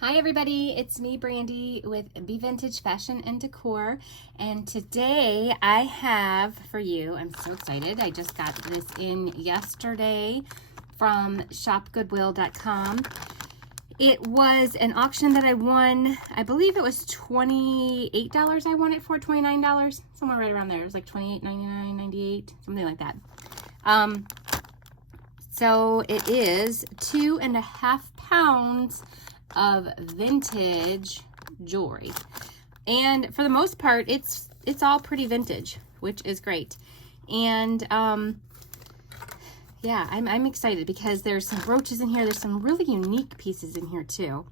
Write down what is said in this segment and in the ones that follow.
Hi everybody, it's me Brandy with Be Vintage Fashion and Decor, and today I have for you, I'm so excited, I just got this in yesterday from ShopGoodwill.com. It was an auction that I won. I believe it was $28 I won it for, $29, somewhere right around there. It was like $28, $99, $98, something like that. So it is 2.5 pounds of vintage jewelry, and for the most part it's all pretty vintage, which is great. And yeah, I'm excited because there's some brooches in here. There's some really unique pieces in here too.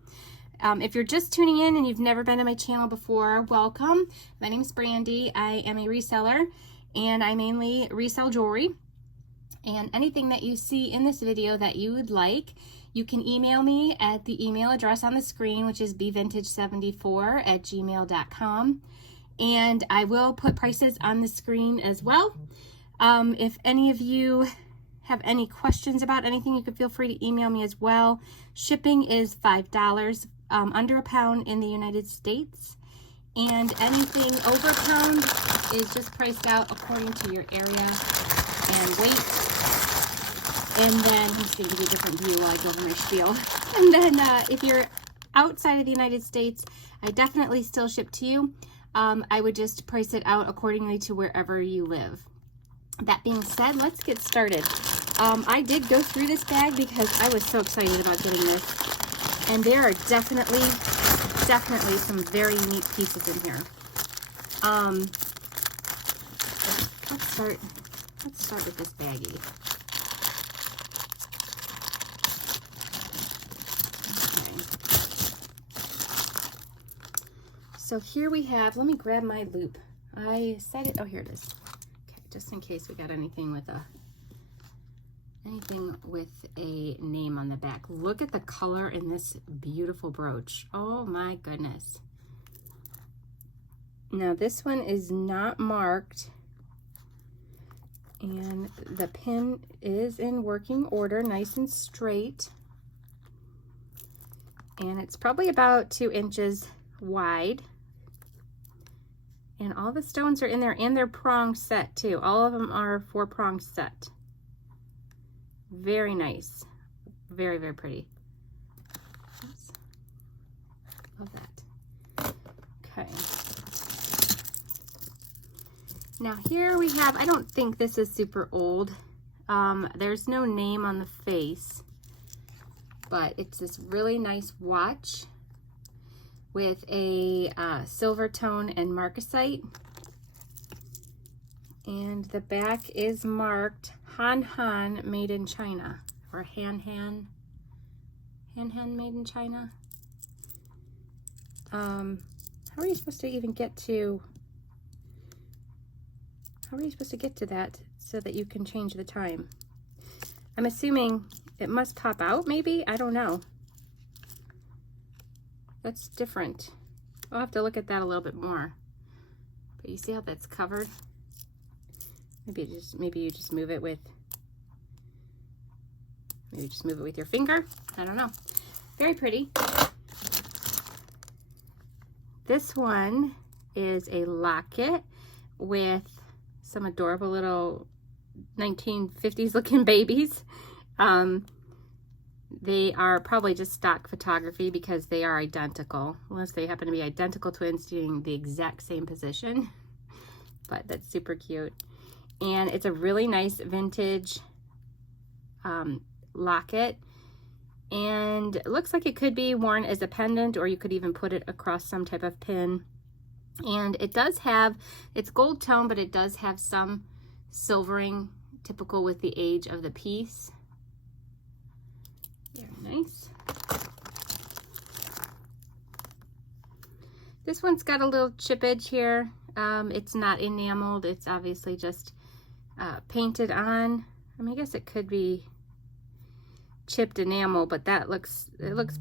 If you're just tuning in and you've never been to my channel before, welcome. My name is Brandy. I am a reseller and I mainly resell jewelry, and anything that you see in this video that you would like, you can email me at the email address on the screen, which is bvintage74@gmail.com. And I will put prices on the screen as well. If any of you have any questions about anything, you can feel free to email me as well. Shipping is $5, under a pound in the United States. And anything over a pound is just priced out according to your area and weight. And then, I'm just going to give you a different view while I go over my spiel. And then if you're outside of the United States, I definitely still ship to you. I would just price it out accordingly to wherever you live. That being said, let's get started. I did go through this bag because I was so excited about getting this. And there are definitely some very unique pieces in here. Let's start with this baggie. So here we have, let me grab my loop. I set it, oh, here it is. Okay, just in case we got anything with a name on the back. Look at the color in this beautiful brooch. Oh my goodness. Now this one is not marked, and the pin is in working order, nice and straight. And it's probably about 2 inches wide. And all the stones are in there, and they're prong set too. All of them are 4-prong set. Very nice. Very, very pretty. Oops. Love that. Okay. Now here we have, I don't think this is super old. There's no name on the face, but it's this really nice watch with a silver tone and marcasite, and the back is marked Han Han made in China, or Han Han made in China. How are you supposed to even get to? How are you supposed to get to that so that you can change the time? I'm assuming it must pop out, maybe. I don't know. That's different. I'll have to look at that a little bit more. But you see how that's covered? Maybe you just move it with your finger. I don't know. Very pretty. This one is a locket with some adorable little 1950s looking babies. They are probably just stock photography because they are identical, unless they happen to be identical twins doing the exact same position. But that's super cute. And it's a really nice vintage locket. And it looks like it could be worn as a pendant, or you could even put it across some type of pin. And it does have, it's gold tone, but it does have some silvering, typical with the age of the piece. Very nice. This one's got a little chippage here. It's not enameled. It's obviously just painted on. I mean, I guess it could be chipped enamel, but it looks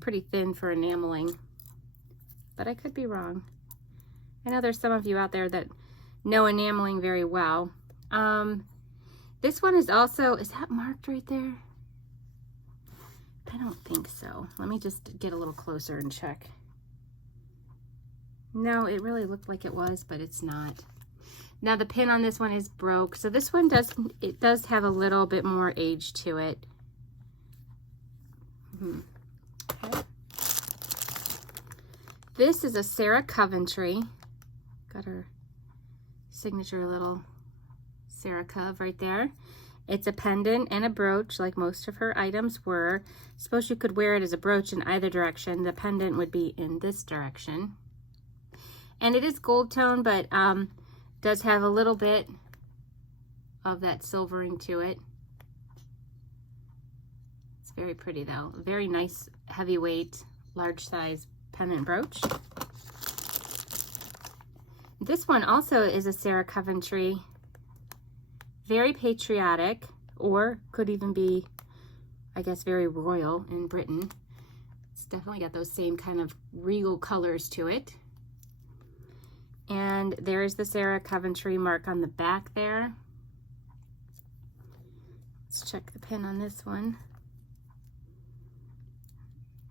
pretty thin for enameling. But I could be wrong. I know there's some of you out there that know enameling very well. This one is also, is that marked right there? I don't think so. Let me just get a little closer and check. No, it really looked like it was, but it's not. Now the pin on this one is broke, so this one does have a little bit more age to it. Okay. This is a Sarah Coventry. Got her signature little Sarah Cove right there. It's a pendant and a brooch like most of her items were. Suppose you could wear it as a brooch in either direction. The pendant would be in this direction. And it is gold tone, but does have a little bit of that silvering to it. It's very pretty though. Very nice, heavyweight, large size pendant brooch. This one also is a Sarah Coventry. Very patriotic, or could even be, I guess, very royal in Britain. It's definitely got those same kind of regal colors to it. And there's the Sarah Coventry mark on the back there. Let's check the pin on this one.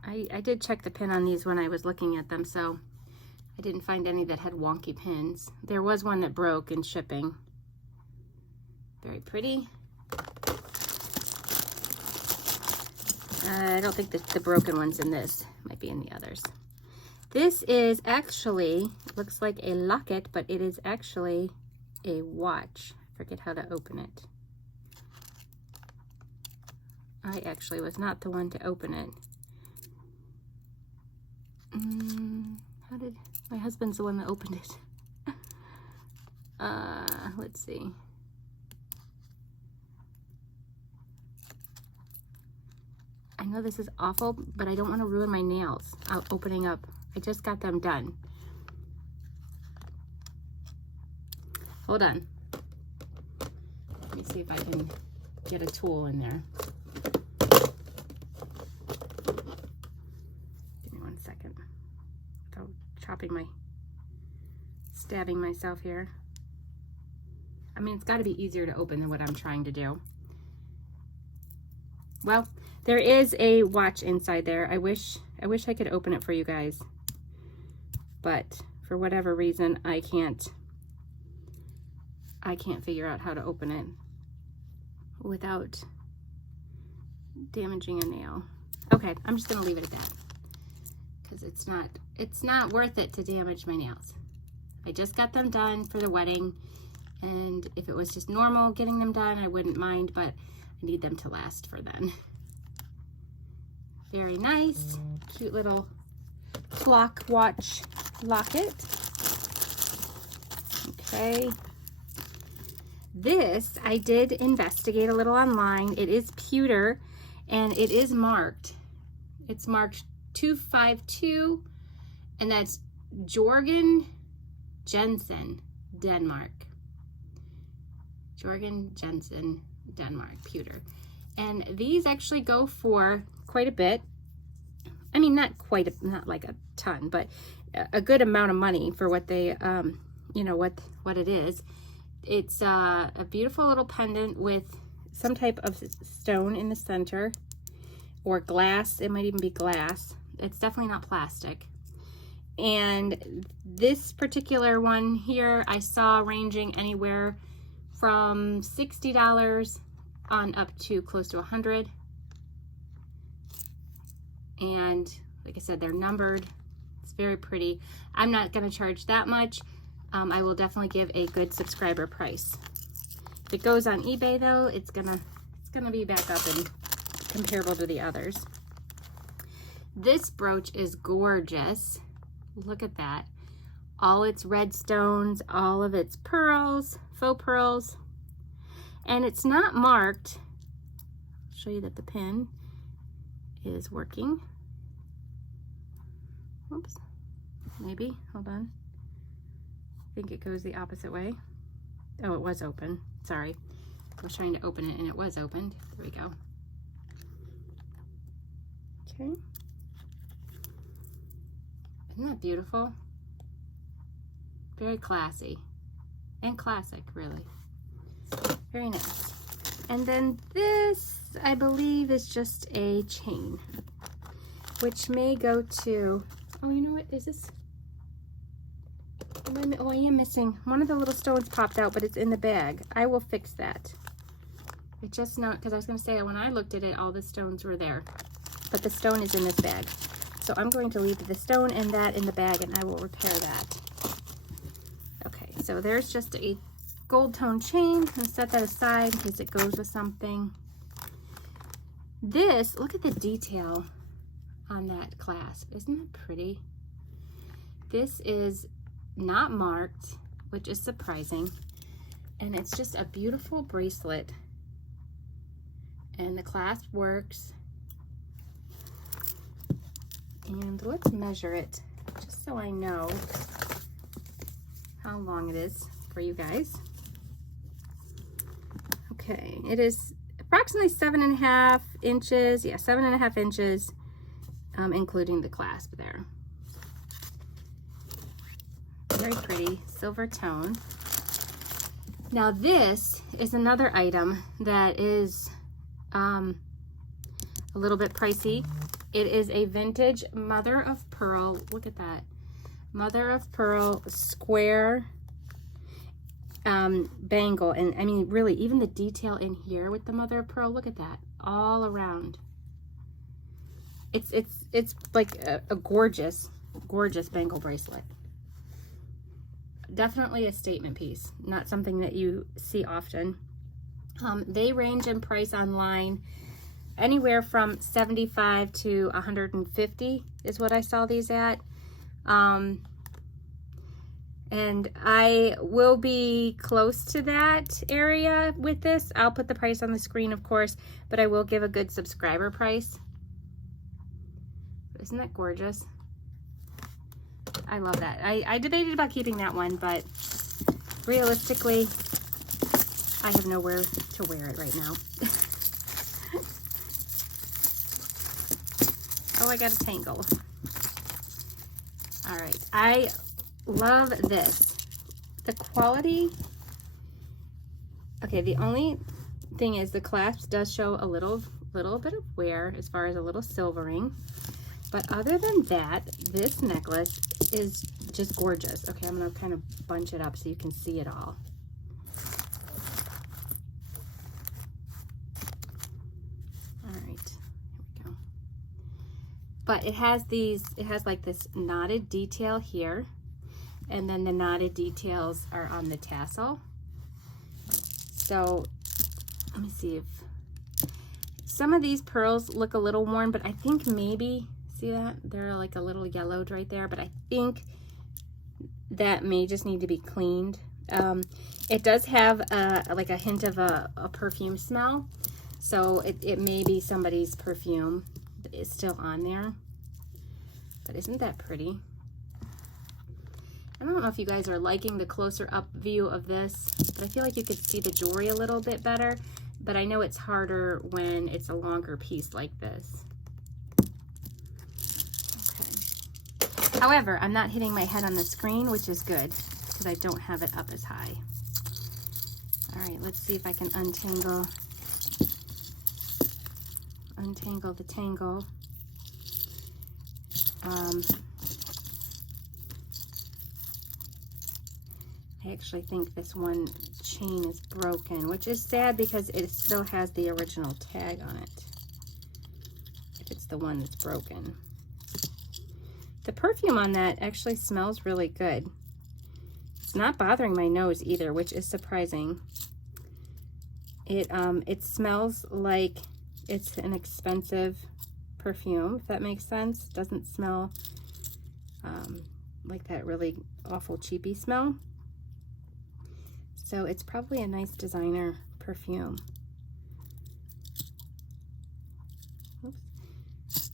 I did check the pin on these when I was looking at them, so I didn't find any that had wonky pins. There was one that broke in shipping. Very pretty. I don't think the broken one's in this. Might be in the others. This is actually, looks like a locket, but it is actually a watch. I forget how to open it. I actually was not the one to open it. How did, my husband's the one that opened it. Let's see. I know this is awful, but I don't want to ruin my nails out opening up. I just got them done. Hold on. Let me see if I can get a tool in there. Give me 1 second. Without stabbing myself here. I mean, it's got to be easier to open than what I'm trying to do. Well, there is a watch inside there. I wish I could open it for you guys, but for whatever reason, I can't figure out how to open it without damaging a nail. Okay, I'm just gonna leave it at that because it's not worth it to damage my nails. I just got them done for the wedding, and if it was just normal getting them done, I wouldn't mind, but I need them to last for then. Very nice, cute little clock watch locket. Okay. This, I did investigate a little online. It is pewter and it is marked. It's marked 252, and that's Jorgen Jensen, Denmark. Jorgen Jensen, Denmark, pewter. And these actually go for quite a bit. I mean, not like a ton, but a good amount of money for what they, you know, what it is. It's a beautiful little pendant with some type of stone in the center, or glass. It might even be glass. It's definitely not plastic. And this particular one here, I saw ranging anywhere from $60 on up to close to $100. And like I said, they're numbered. It's very pretty. I'm not going to charge that much. I will definitely give a good subscriber price. If it goes on eBay though, it's gonna be back up and comparable to the others. This brooch is gorgeous. Look at that. All its red stones, all of its pearls, faux pearls, and it's not marked. I'll show you that the pin is working. Oops, maybe, hold on. I think it goes the opposite way. Oh, it was open, sorry. I was trying to open it and it was opened. There we go. Okay. Isn't that beautiful? Very classy and classic, really. Very nice. And then this I believe, is just a chain, which may go to, oh, you know what, is this? Oh, I am missing. One of the little stones popped out, but it's in the bag. I will fix that. It just not, because I was going to say, when I looked at it, all the stones were there. But the stone is in this bag. So I'm going to leave the stone and that in the bag, and I will repair that. Okay, so there's just a gold tone chain. I'm going to set that aside in case it goes with something. This, look at the detail on that clasp. Isn't that pretty? This is not marked, which is surprising, and it's just a beautiful bracelet, and the clasp works. And let's measure it just so I know how long it is for you guys. Okay, it is approximately 7.5 inches. Yeah, 7.5 inches, including the clasp there. Very pretty silver tone. Now this is another item that is a little bit pricey. It is a vintage mother of pearl. Look at that. Mother of pearl square bangle. And I mean, really, even the detail in here with the mother of pearl, look at that, all around. It's like a gorgeous bangle bracelet. Definitely a statement piece, not something that you see often. They range in price online anywhere from $75 to $150 is what I saw these at. And I will be close to that area with this. I'll put the price on the screen, of course, but I will give a good subscriber price. Isn't that gorgeous? I love that. I debated about keeping that one, but realistically, I have nowhere to wear it right now. Oh, I got a tangle. All right, I love this. The quality, okay, the only thing is the clasp does show a little bit of wear as far as a little silvering. But other than that, this necklace is just gorgeous. Okay, I'm gonna kind of bunch it up so you can see it all. All right, here we go. But it has like this knotted detail here, and then the knotted details are on the tassel. So let me see if some of these pearls look a little worn, but I think maybe, see that? They're like a little yellowed right there, but I think that may just need to be cleaned. It does have like a hint of a perfume smell, so it may be somebody's perfume that is still on there. But isn't that pretty? I don't know if you guys are liking the closer up view of this, but I feel like you could see the jewelry a little bit better, but I know it's harder when it's a longer piece like this. However, I'm not hitting my head on the screen, which is good because I don't have it up as high. All right, let's see if I can untangle the tangle. I actually think this one chain is broken, which is sad because it still has the original tag on it, if it's the one that's broken. The perfume on that actually smells really good. It's not bothering my nose either, which is surprising. It smells like it's an expensive perfume, if that makes sense. It doesn't smell like that really awful cheapy smell. So it's probably a nice designer perfume. Oops.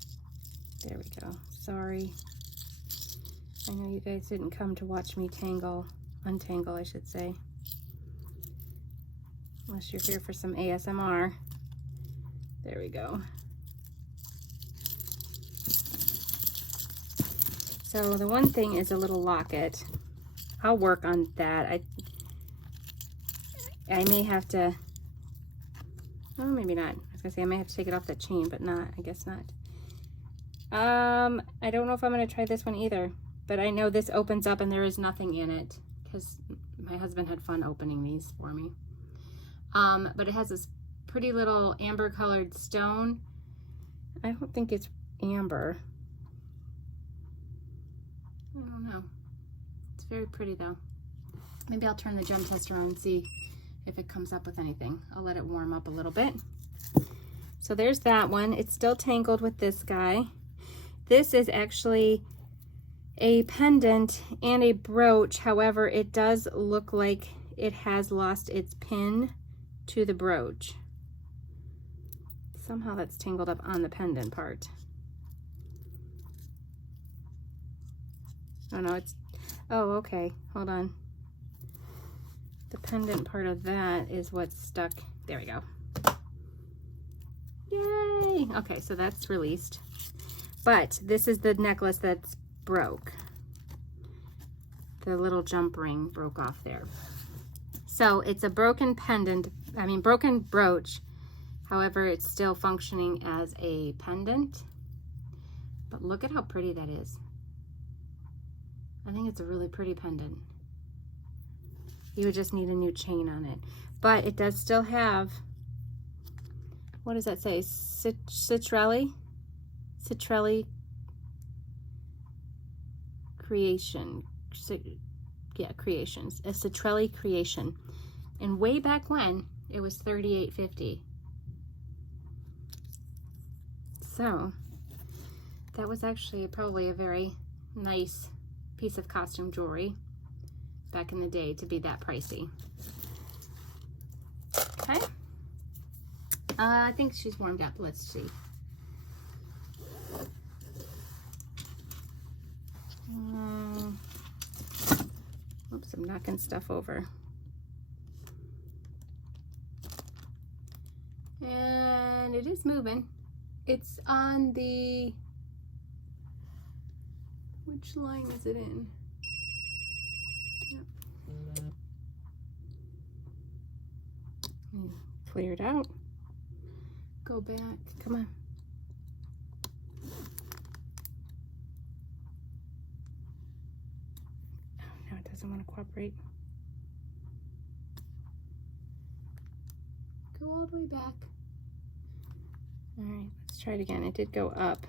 There we go. Sorry. I know you guys didn't come to watch me untangle, I should say. Unless you're here for some ASMR. There we go. So the one thing is a little locket. I'll work on that. I may have to, Oh, maybe not. I was gonna say I may have to take it off that chain, but not, I guess not. I don't know if I'm gonna try this one either, but I know this opens up and there is nothing in it because my husband had fun opening these for me. But it has this pretty little amber colored stone. I don't think it's amber. I don't know. It's very pretty though. Maybe I'll turn the gem tester on and see if it comes up with anything. I'll let it warm up a little bit. So there's that one. It's still tangled with this guy. This is actually a pendant and a brooch. However, it does look like it has lost its pin to the brooch. Somehow that's tangled up on the pendant part. Oh no, it's, oh, okay, hold on. The pendant part of that is what's stuck. There we go. Yay! Okay, so that's released. But this is the necklace that's broke. The little jump ring broke off there. So it's a broken pendant, broken brooch. However, it's still functioning as a pendant. But look at how pretty that is. I think it's a really pretty pendant. You would just need a new chain on it. But it does still have, what does that say? Citrelli creation. Yeah, creations. A Citrelli creation. And way back when, it was $38.50. So, that was actually probably a very nice piece of costume jewelry back in the day to be that pricey. Okay. I think she's warmed up. Let's see. Oops, I'm knocking stuff over. And it is moving. It's on the, which line is it in? Yep. Clear it out. Go back. Come on. Oh, no, it doesn't want to cooperate. Go all the way back. All right, let's try it again. It did go up.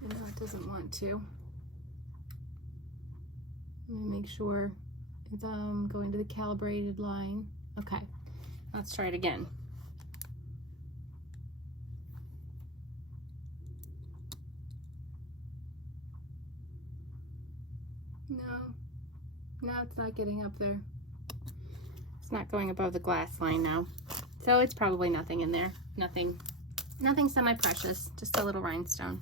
No, it doesn't want to. Let me make sure it's going to the calibrated line. Okay, let's try it again. No, it's not getting up there. It's not going above the glass line now. So it's probably nothing in there. Nothing semi-precious, just a little rhinestone.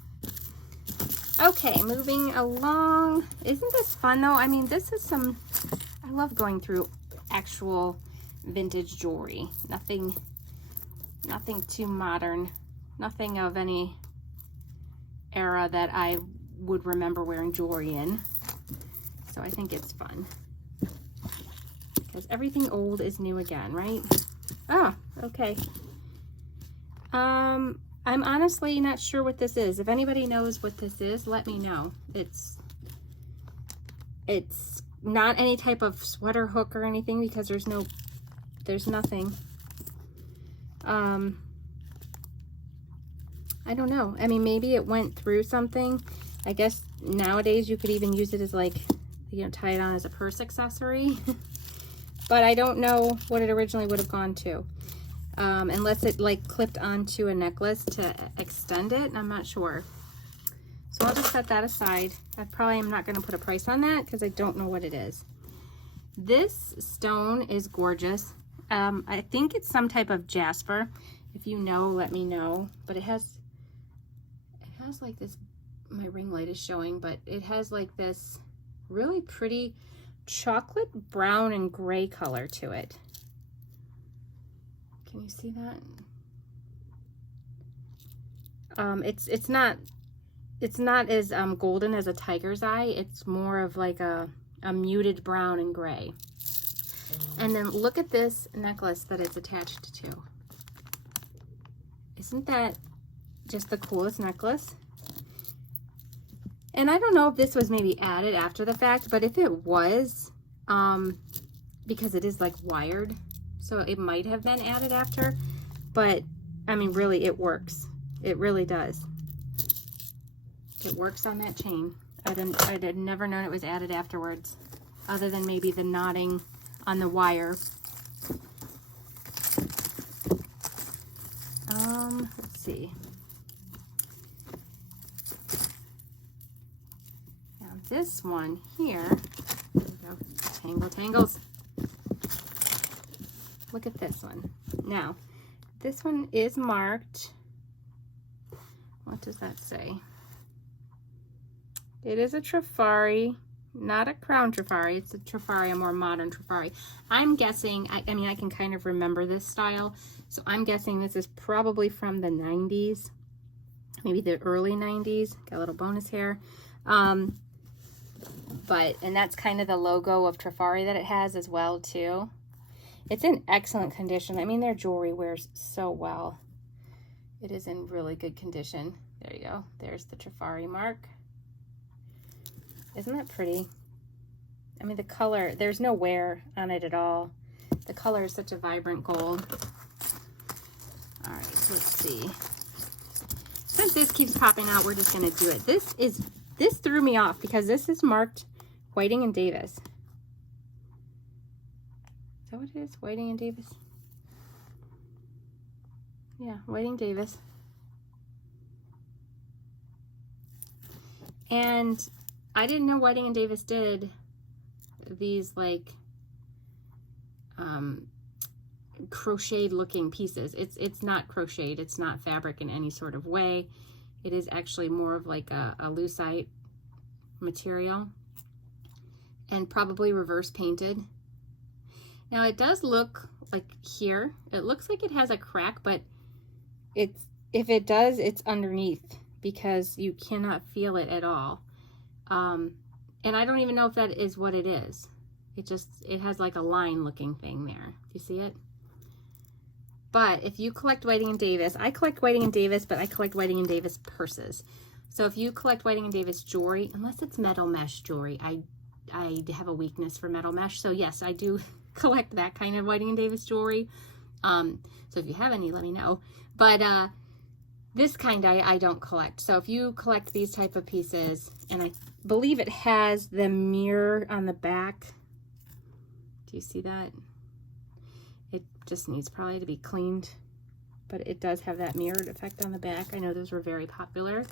Okay, moving along. Isn't this fun though? I mean, this is some, I love going through actual vintage jewelry. Nothing too modern. Nothing of any era that I would remember wearing jewelry in. So I think it's fun. Because everything old is new again, right? Oh, okay. I'm honestly not sure what this is. If anybody knows what this is, let me know. It's not any type of sweater hook or anything because there's nothing. I don't know. I mean, maybe it went through something. I guess nowadays you could even use it as like, you know, tie it on as a purse accessory. But I don't know what it originally would have gone to. Unless it like clipped onto a necklace to extend it, I'm not sure. So I'll just set that aside. I probably am not going to put a price on that because I don't know what it is. This stone is gorgeous. I think it's some type of jasper. If you know, let me know. But it has like this, my ring light is showing, but it has like this really pretty chocolate brown and gray color to it. Can you see that? It's not as golden as a tiger's eye. It's more of like a muted brown and gray. And then look at this necklace that it's attached to. Isn't that just the coolest necklace? And I don't know if this was maybe added after the fact, but if it was, because it is like wired, so it might have been added after, but I mean, really, it works. It really does. It works on that chain. I'd never known it was added afterwards, other than maybe the knotting on the wire. Let's see. Now this one here, there we go, tangles. Look at this one. Now, this one is marked. What does that say? It is a Trifari, not a crown Trifari. It's a Trifari, a more modern Trifari. I'm guessing, I mean, I can kind of remember this style, so I'm guessing this is probably from the 90s, maybe the early 90s. Got a little bonus hair. And that's kind of the logo of Trifari that it has as well, too. It's in excellent condition. I mean, their jewelry wears so well. It is in really good condition. There you go. There's the Trifari mark. Isn't that pretty? I mean, the color, there's no wear on it at all. The color is such a vibrant gold. All right, so let's see. Since this keeps popping out, we're just gonna do it. This threw me off because this is marked Whiting and Davis. Is that what it is? Whiting and Davis? Yeah, Whiting Davis. And I didn't know Whiting and Davis did these like crocheted looking pieces. It's not crocheted, it's not fabric in any sort of way. It is actually more of like a lucite material and probably reverse painted. Now it does look like here, it looks like it has a crack, but if it does, it's underneath because you cannot feel it at all. And I don't even know if that is what it is. It has like a line looking thing there. Do you see it? But if you collect Whiting and Davis, I collect Whiting and Davis, but I collect Whiting and Davis purses. So if you collect Whiting and Davis jewelry, unless it's metal mesh jewelry, I have a weakness for metal mesh. So yes, I do collect that kind of Whiting and Davis jewelry. So if you have any, let me know. But this kind I don't collect. So if you collect these type of pieces, and I believe it has the mirror on the back. Do you see that? It just needs probably to be cleaned, but it does have that mirrored effect on the back. I know those were very popular.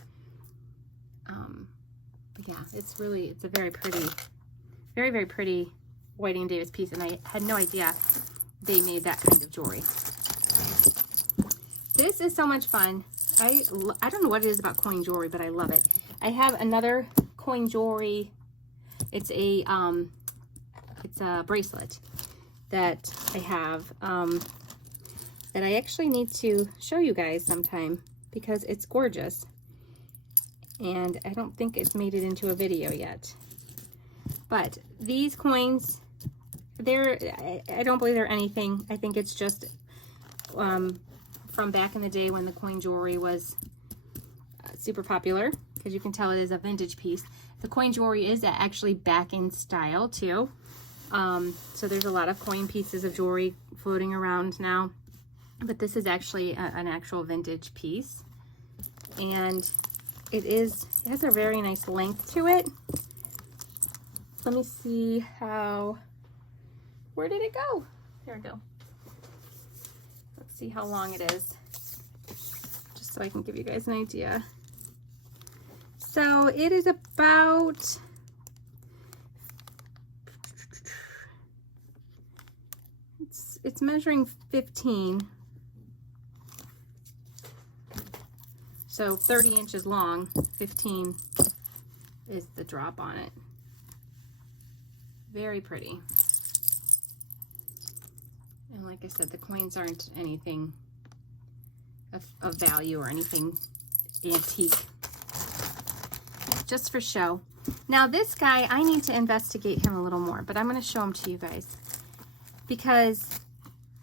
But yeah, it's a very pretty, very, very pretty Whiting and Davis piece, and I had no idea they made that kind of jewelry. This is so much fun. I don't know what it is about coin jewelry, but I love it. I have another coin jewelry. It's a bracelet that I have that I actually need to show you guys sometime because it's gorgeous. And I don't think it's made it into a video yet. But these coins, I don't believe they're anything. I think it's just from back in the day when the coin jewelry was super popular, because you can tell it is a vintage piece. The coin jewelry is actually back in style too. So there's a lot of coin pieces of jewelry floating around now, but this is actually an actual vintage piece, and it has a very nice length to it. Let me see where did it go? There we go. Let's see how long it is, just so I can give you guys an idea. So it is about, it's measuring 15. So 30 inches long, 15 is the drop on it. Very pretty. And like I said, the coins aren't anything of value or anything antique. Just for show. Now this guy, I need to investigate him a little more, but I'm going to show him to you guys. because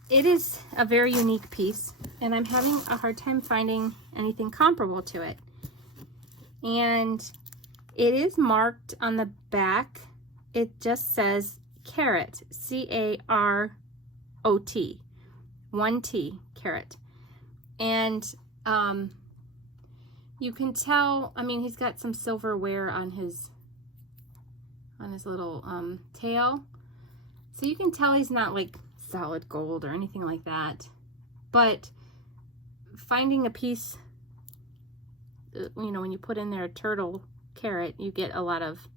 it is a very unique piece, and I'm having a hard time finding anything comparable to it. And it is marked on the back. It just says carrot, C-A-R-O-T, 1T, carrot. And you can tell, I mean, he's got some silverware on his little tail. So you can tell he's not like solid gold or anything like that. But finding a piece, you know, when you put in there a turtle carrot, you get a lot of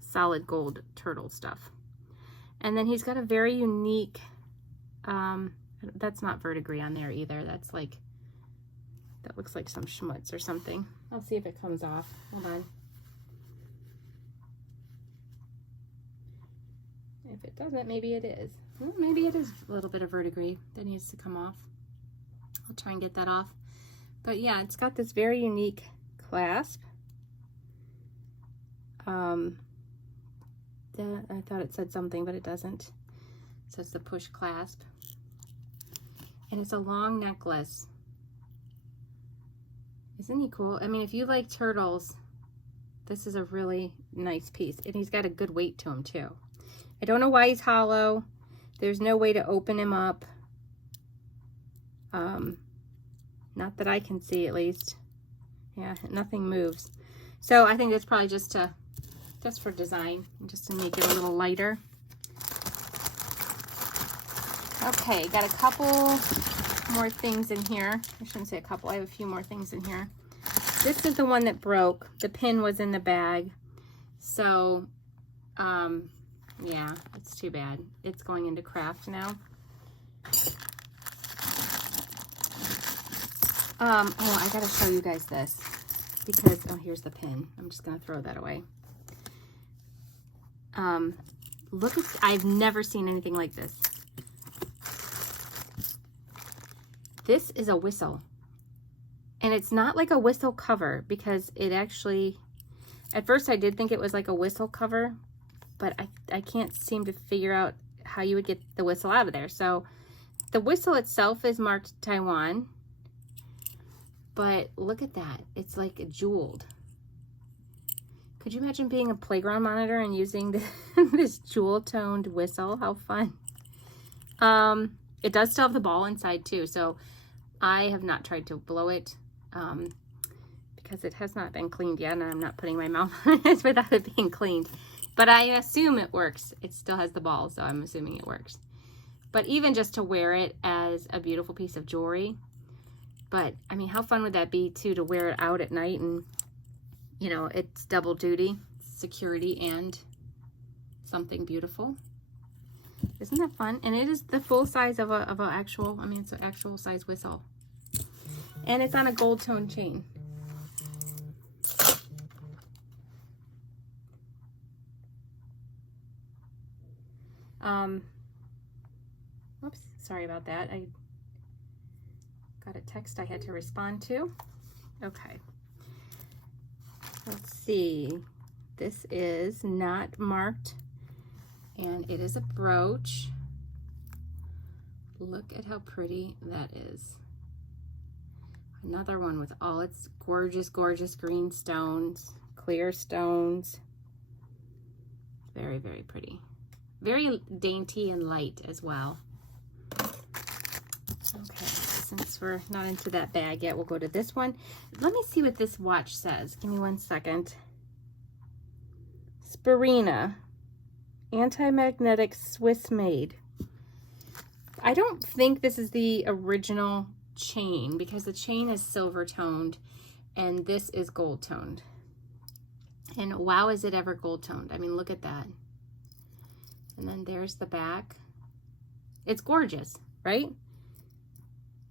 solid gold turtle stuff. And then he's got a very unique, that's not verdigris on there either. That's like, that looks like some schmutz or something. I'll see if it comes off. Hold on. If it doesn't, maybe it is. Well, maybe it is a little bit of verdigris that needs to come off. I'll try and get that off. But yeah, it's got this very unique clasp. I thought it said something, but it doesn't. So it's the push clasp. And it's a long necklace. Isn't he cool? I mean, if you like turtles, this is a really nice piece. And he's got a good weight to him too. I don't know why he's hollow. There's no way to open him up. Not that I can see, at least. Yeah, nothing moves. So I think that's probably just for design, just to make it a little lighter. Okay, got a couple more things in here. I shouldn't say a couple, I have a few more things in here. This is the one that broke. The pin was in the bag. So, yeah, it's too bad. It's going into craft now. Oh, I gotta show you guys this because, oh, here's the pin. I'm just gonna throw that away. Look at, I've never seen anything like this. This is a whistle. And it's not like a whistle cover because it actually, at first I did think it was like a whistle cover, but I can't seem to figure out how you would get the whistle out of there. So the whistle itself is marked Taiwan, but look at that. It's like jeweled. Could you imagine being a playground monitor and using this jewel-toned whistle? How fun. It does still have the ball inside too, so I have not tried to blow it because it has not been cleaned yet, and I'm not putting my mouth on it without it being cleaned. But I assume it works. It still has the ball, so I'm assuming it works. But even just to wear it as a beautiful piece of jewelry. But, I mean, how fun would that be, too, to wear it out at night and, you know, it's double duty, security and something beautiful. Isn't that fun? And it is the full size of a actual, I mean, it's an actual size whistle. And it's on a gold tone chain. Whoops, sorry about that. I got a text I had to respond to. Okay. Let's see. This is not marked, and it is a brooch. Look at how pretty that is. Another one with all its gorgeous, gorgeous green stones, clear stones. Very, very pretty. Very dainty and light as well. Okay, since we're not into that bag yet, we'll go to this one. Let me see what this watch says. Give me 1 second. Spirina, anti-magnetic, Swiss made. I don't think this is the original chain because the chain is silver toned and this is gold toned. And wow, is it ever gold toned. I mean, look at that. And then there's the back. It's gorgeous, right?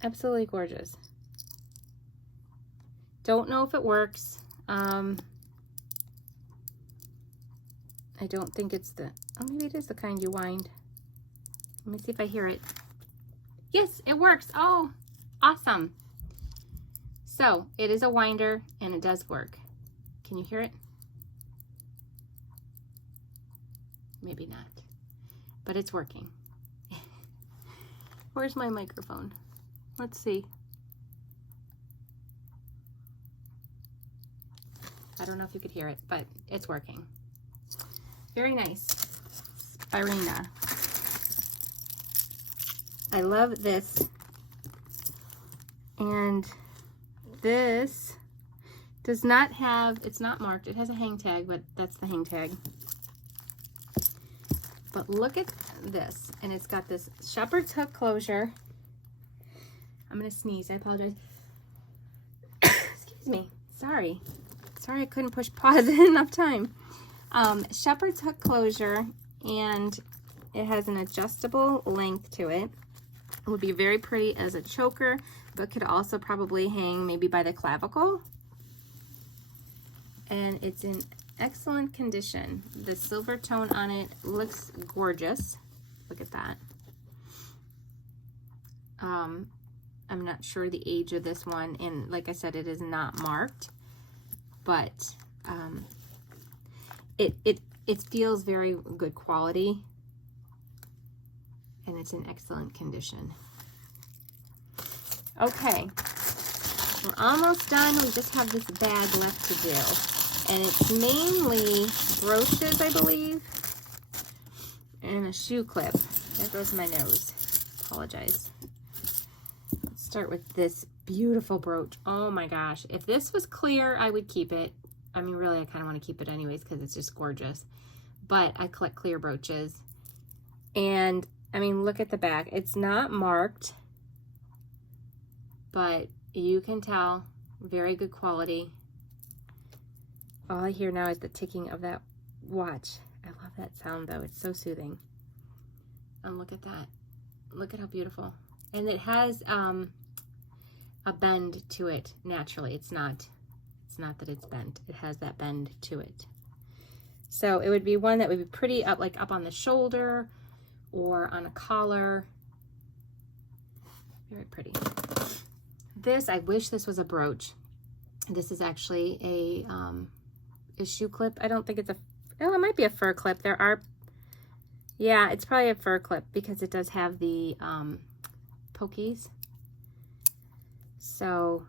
Absolutely gorgeous. Don't know if it works. I don't think it's the, oh, maybe it is the kind you wind. Let me see if I hear it. Yes, it works. Oh, awesome. So it is a winder and it does work. Can you hear it? Maybe not, but it's working. Where's my microphone? Let's see. I don't know if you could hear it, but it's working. Very nice. Spirina. I love this. And this does not have, it's not marked. It has a hang tag, but that's the hang tag. But look at this. And it's got this shepherd's hook closure. I'm going to sneeze. I apologize. Excuse me. Sorry. Sorry I couldn't push pause in enough time. Shepherd's hook closure, and it has an adjustable length to it. It would be very pretty as a choker, but could also probably hang maybe by the clavicle. And it's in excellent condition. The silver tone on it looks gorgeous. Look at that. I'm not sure the age of this one, and like I said, it is not marked, but it feels very good quality, and it's in excellent condition. Okay, we're almost done. We just have this bag left to do, and it's mainly brooches, I believe, and a shoe clip. There goes my nose. Apologize. Let's start with this beautiful brooch. Oh my gosh, if this was clear, I would keep it. I mean, really, I kind of want to keep it anyways because it's just gorgeous. But I collect clear brooches. And, I mean, look at the back. It's not marked, but you can tell, very good quality. All I hear now is the ticking of that watch. I love that sound, though. It's so soothing. And look at that. Look at how beautiful. And it has a bend to it naturally. It's not that it's bent. It has that bend to it. So it would be one that would be pretty up, like up on the shoulder or on a collar. Very pretty. This, I wish this was a brooch. This is actually a shoe clip. I don't think it's a, oh, it might be a fur clip. There are, yeah, it's probably a fur clip because it does have the pokies. So,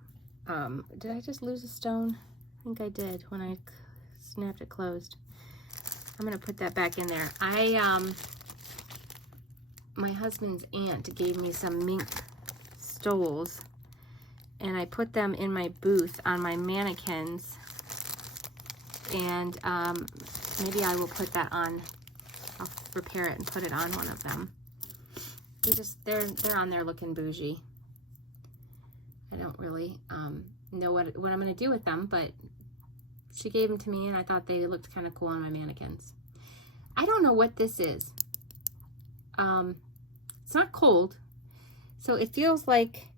did I just lose a stone? I think I did when I snapped it closed. I'm gonna put that back in there. My husband's aunt gave me some mink stoles, and I put them in my booth on my mannequins, and maybe I will put that on. I'll repair it and put it on one of them. They're on there looking bougie. I don't really know what I'm going to do with them, but she gave them to me, and I thought they looked kind of cool on my mannequins. I don't know what this is. It's not cold, so it feels like,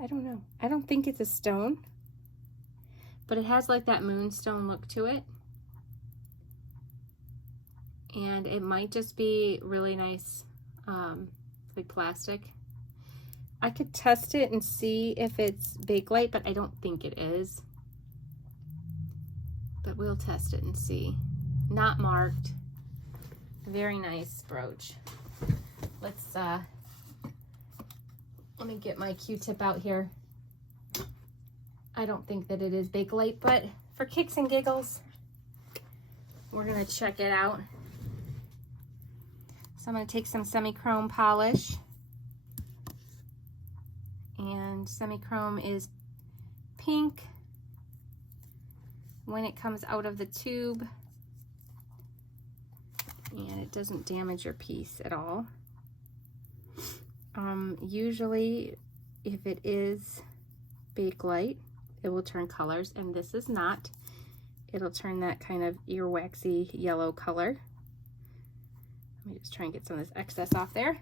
I don't know. I don't think it's a stone, but it has like that moonstone look to it. And it might just be really nice, like plastic. I could test it and see if it's Bakelite, but I don't think it is. But we'll test it and see. Not marked. Very nice brooch. Let's, let me get my Q-tip out here. I don't think that it is Bakelite, but for kicks and giggles, we're gonna check it out. So I'm gonna take some semi-chrome polish. And semi-chrome is pink when it comes out of the tube, and it doesn't damage your piece at all. Usually if it is Bakelite, it will turn colors, and this is not. It'll turn that kind of earwaxy yellow color. Let me just try and get some of this excess off there.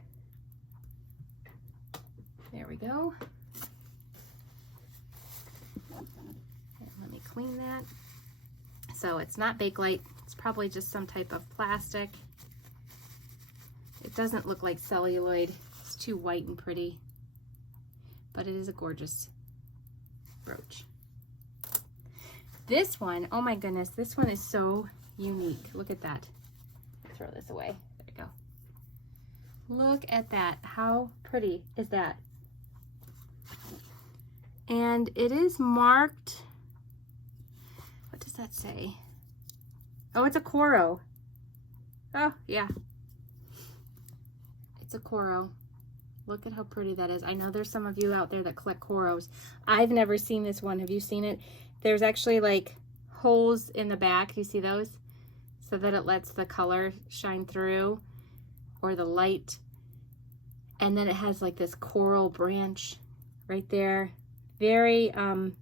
There we go. And let me clean that. So it's not Bakelite. It's probably just some type of plastic. It doesn't look like celluloid. It's too white and pretty. But it is a gorgeous brooch. This one, oh my goodness, this one is so unique. Look at that. Throw this away. There you go. Look at that. How pretty is that? And it is marked, what does that say? Oh, it's a Coro. Oh, yeah. It's a Coro. Look at how pretty that is. I know there's some of you out there that collect Coros. I've never seen this one. Have you seen it? There's actually like holes in the back. You see those? So that it lets the color shine through, or the light. And then it has like this coral branch right there. Very under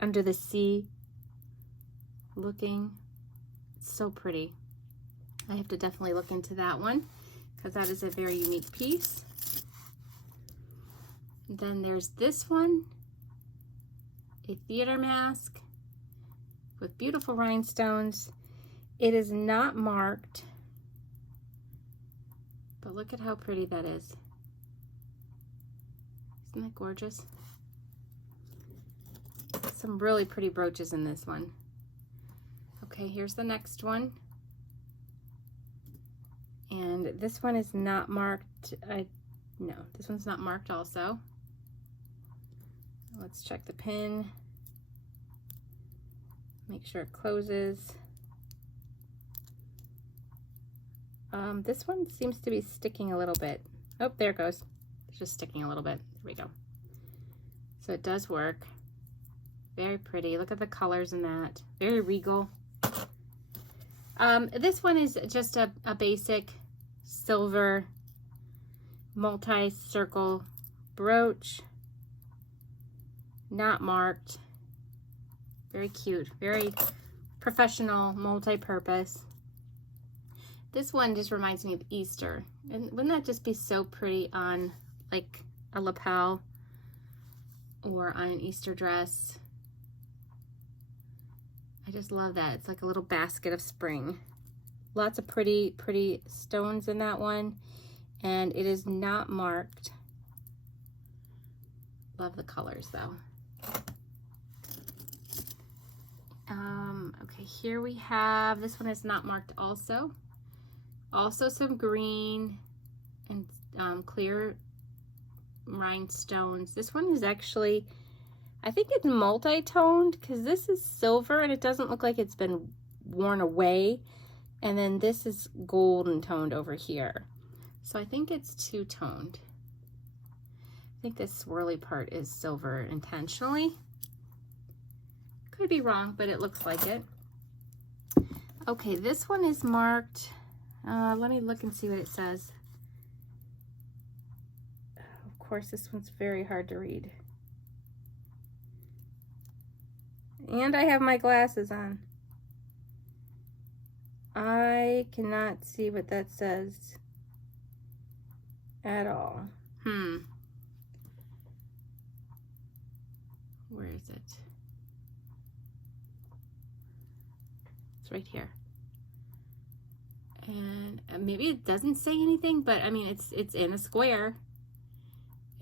the sea looking. It's so pretty. I have to definitely look into that one because that is a very unique piece. Then there's this one, a theater mask with beautiful rhinestones. It is not marked, but look at how pretty that is. Isn't that gorgeous? Some really pretty brooches in this one. Okay, here's the next one. And this one is not marked. No, this one's not marked also. Let's check the pin. Make sure it closes. This one seems to be sticking a little bit. Oh, there it goes. It's just sticking a little bit. There we go. So it does work. Very pretty. Look at the colors in that. Very regal. This one is just a basic silver multi-circle brooch. Not marked. Very cute. Very professional, multi-purpose. This one just reminds me of Easter. And wouldn't that just be so pretty on like a lapel or on an Easter dress? I just love that. It's like a little basket of spring. Lots of pretty, pretty stones in that one. And it is not marked. Love the colors though. Okay, here we have, this one is not marked also. Also some green and clear rhinestones. This one is actually, I think it's multi-toned because this is silver and it doesn't look like it's been worn away. And then this is golden toned over here. So I think it's two-toned. I think this swirly part is silver intentionally. Could be wrong, but it looks like it. Okay, this one is marked. Let me look and see what it says. Of course, this one's very hard to read. And I have my glasses on. I cannot see what that says at all. Where is it? It's right here. And maybe it doesn't say anything, but I mean, it's in a square.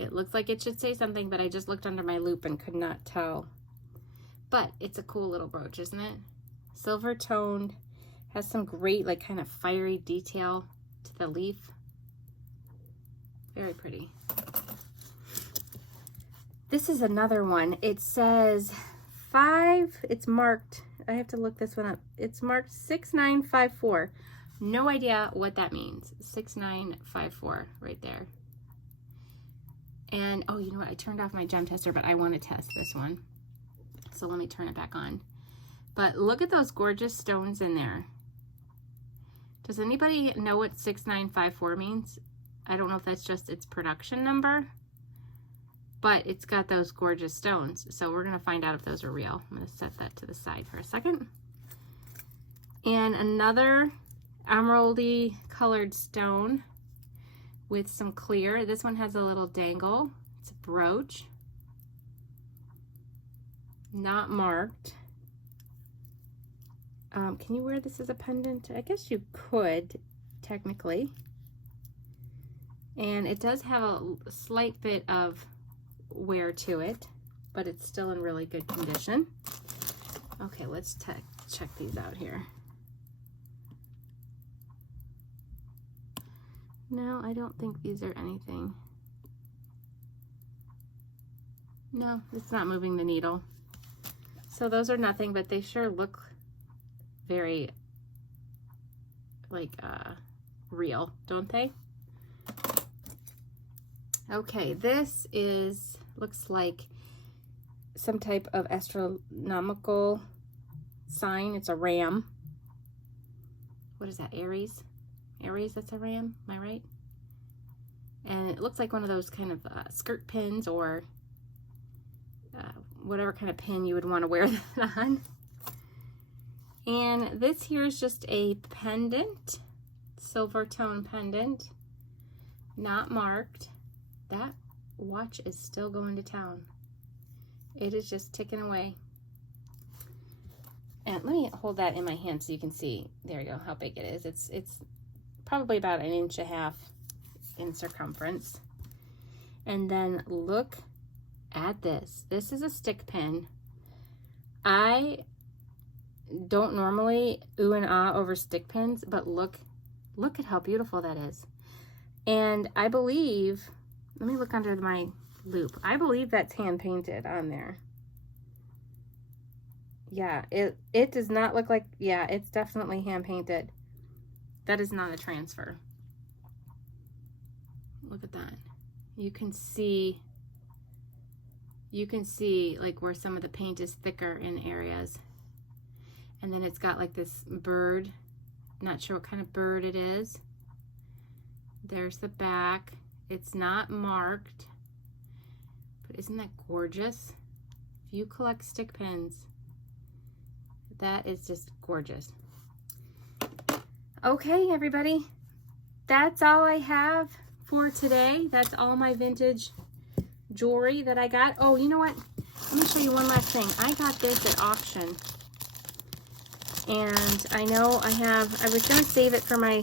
It looks like it should say something, but I just looked under my loop and could not tell. But it's a cool little brooch, isn't it? Silver toned, has some great like kind of fiery detail to the leaf. Very pretty. This is another one. It says 5, it's marked, I have to look this one up. It's marked 6954. No idea what that means. 6954 right there. And oh, you know what? I turned off my gem tester, but I want to test this one. So let me turn it back on. But look at those gorgeous stones in there. Does anybody know what 6954 means? I don't know if that's just its production number, but it's got those gorgeous stones. So we're going to find out if those are real. I'm going to set that to the side for a second. And another emeraldy colored stone with some clear. This one has a little dangle. It's a brooch. Not marked. Can you wear this as a pendant? I guess you could, technically. And it does have a slight bit of wear to it, but it's still in really good condition. Okay, let's check these out here. No, I don't think these are anything. No, it's not moving the needle. So those are nothing, but they sure look very like real, don't they? Okay, this looks like some type of astronomical sign. It's a ram. What is that, Aries? Aries, that's a ram, am I right? And it looks like one of those kind of skirt pins, or whatever kind of pin you would want to wear that on. And this here is just a pendant, silver tone pendant, not marked. That watch is still going to town. It is just ticking away. And let me hold that in my hand so you can see. There you go, how big it is. It's probably about 1.5 inches in circumference. And then look at this. This is a stick pin. I don't normally ooh and ah over stick pins, but look at how beautiful that is. And I believe, let me look under my loop. I believe that's hand painted on there. Yeah, it does not look like, yeah, it's definitely hand painted. That is not a transfer. Look at that. You can see like where some of the paint is thicker in areas. And then it's got like this bird. Not sure what kind of bird it is. There's the back. It's not marked, but isn't that gorgeous? If you collect stick pins, that is just gorgeous. Okay, everybody, that's all I have for today. That's all my vintage jewelry that I got. Oh, you know what? Let me show you one last thing. I got this at auction, and I know I was gonna save it for my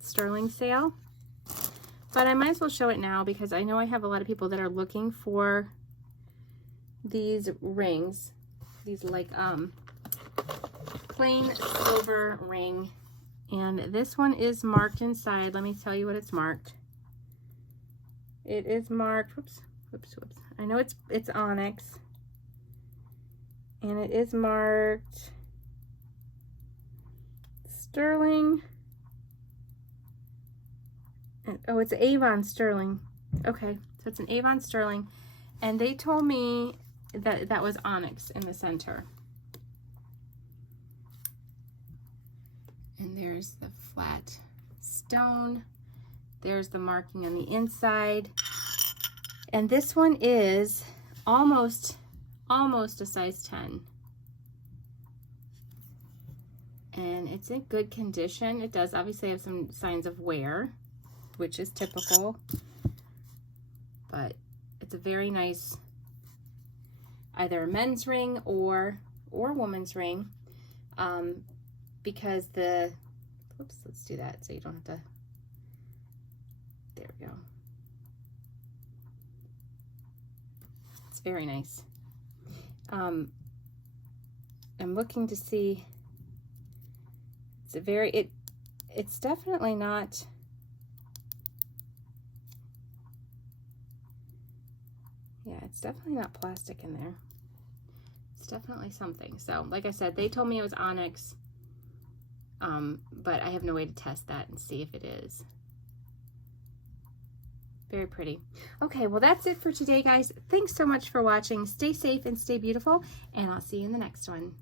sterling sale, but I might as well show it now because I know I have a lot of people that are looking for these rings, these like plain silver ring, and this one is marked inside. Let me tell you what it's marked. It is marked, whoops. I know it's onyx, and it is marked sterling. And, oh, it's Avon sterling. Okay, so it's an Avon sterling, and they told me that that was onyx in the center. And there's the flat stone. There's the marking on the inside. And this one is almost a size 10. And it's in good condition. It does obviously have some signs of wear, which is typical. But it's a very nice, either a men's ring or woman's ring. Because oops, let's do that so you don't have to, there we go. It's very nice. I'm looking to see, it's definitely not, yeah, it's definitely not plastic in there. It's definitely something. So like I said, they told me it was onyx. But I have no way to test that and see if it is. Very pretty. Okay, well that's it for today, guys. Thanks so much for watching. Stay safe and stay beautiful, and I'll see you in the next one.